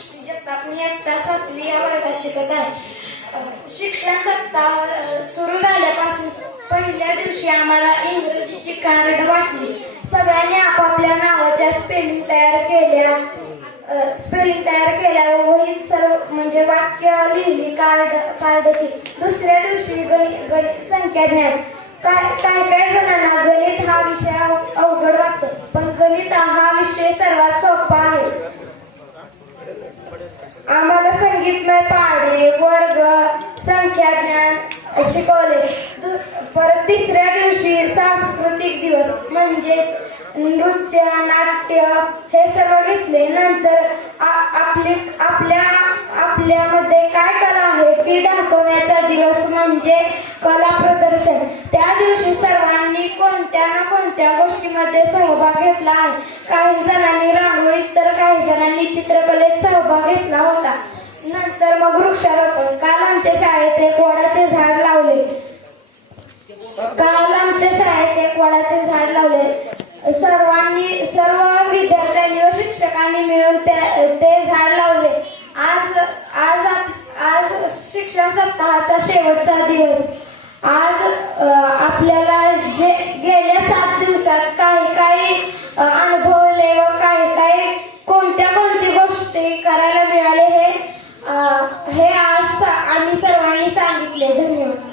सृष्टी जगताप मी आत्ता सातवी या वर्गात शिकत आहे शिक्षण सप्ताह सुरू झाल्यापासून पहिल्या दिवशी आम्हाला इंग्रजीची कार्ड वाटली सगळ्यांनी आपापल्या नावाच्या स्पेलिंग तयार केल्या स्पेलिंग तयार केल्या वही सर्व म्हणजे वाक्य लिहिली कार्ड कार्डची दुसऱ्या दिवशी गणित संख्या ज्ञान काय काय काय जणांना संगीतमय वर्ग संख्या ज्ञान शिकवले परत तिसऱ्या दिवशी सांस्कृतिक दिवस म्हणजेच नृत्य नाट्य हे सर्व घेतले नंतर आपली आपल्या आपल्यामध्ये काय कला आहे ती दाखवण्याचा दिवस म्हणजे कला प्रदर्शन. त्या दिवशी सर्वांनी कोणत्या ना कोणत्या गोष्टीमध्ये सहभाग घेतला आहे. काही जणांनी रांगोळीत तर काही जणांनी चित्रकलेत सहभाग घेतला होता. नंतर मग वृक्षारोपण. काल आमच्या शाळेत एक वडाचे झाड लावले. काल आमच्या शाळेत एक वडाचे झाड लावले. सर्वांनी सर्व विद्यार्थ्यांनी व शिक्षकांनी मिळून ते झाड लावले. आज आज आज शिक्षण सप्ताहाचा शेवटचा दिवस. आज आपल्याला जे गेल्या सात दिवसात आम्ही सर्वांनी सांगितले धन्यवाद.